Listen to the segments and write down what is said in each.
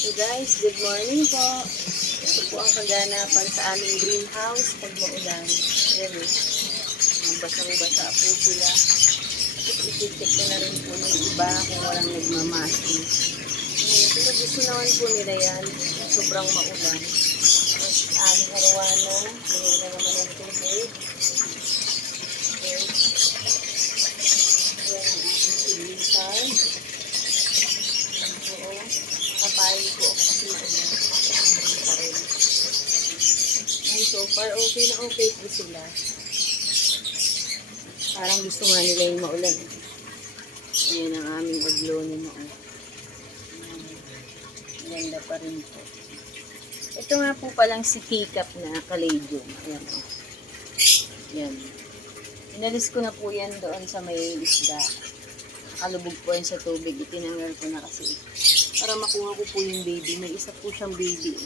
So guys, good morning po. Ito po ang kaganapan sa aming greenhouse pag maulan. Ayan eh. Basang-basa po sila. At i-check ko na rin po ng iba kung walang nagmamasin. Pero gusto naman po nila yan. Sobrang maulan. At aming arwana. Puno na naman ang tubig. Okay. Ayan ang aking silinsan. Kapain ko kasi maulan. Ay, so far okay na okay po sila. Parang gusto nga nila yung maulan. Ayan ang aming aglono noon. Ganda pa rin po. Ito nga po palang si Hiccup na Caladium. Ayan o. Ayan. Inalis ko na po yan doon sa may isda. Nakalubog po yan sa tubig. Itinanggal ko na kasi. Para makuha ko po yung baby. May isa po siyang baby.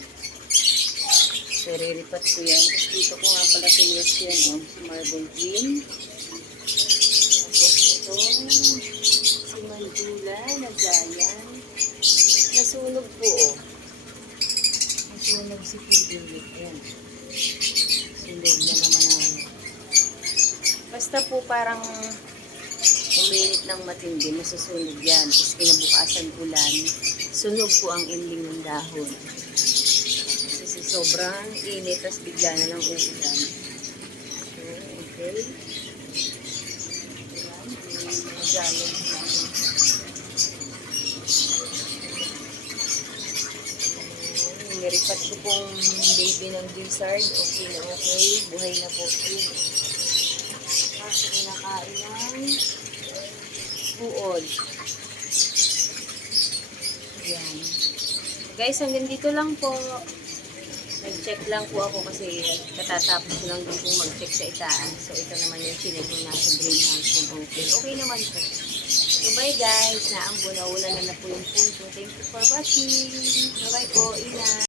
So, riripat ko yan. Tapos dito ko nga pala pinis yan. Si Marble Queen. Tapos ito. Si Mandula. Nagayan. Nasunog po Nasunog si Fidelit. Ayan. Sunog na naman basta po parang uminit ng matindi, masusunog yan. Tapos kinabukasan ulan, sunog po ang ending ng dahon. Kasi sobrang init, tapos bigla na lang uulan. So, okay. Ayan, magalang namin. Niripat ko pong baby ng lizard. Okay na okay. Buhay na po. Kasi kinakain ng buod. Ayan. Guys, hanggang dito lang po. Nag-check lang po ako kasi katatapos ko lang din pong mag-check sa itaas. So, ito naman yung chinek yung nasa greenhouse kung okay. Okay naman po. So, bye guys. Naambo na ulan na po yung punto. Thank you for watching. Bye-bye po. Ingat.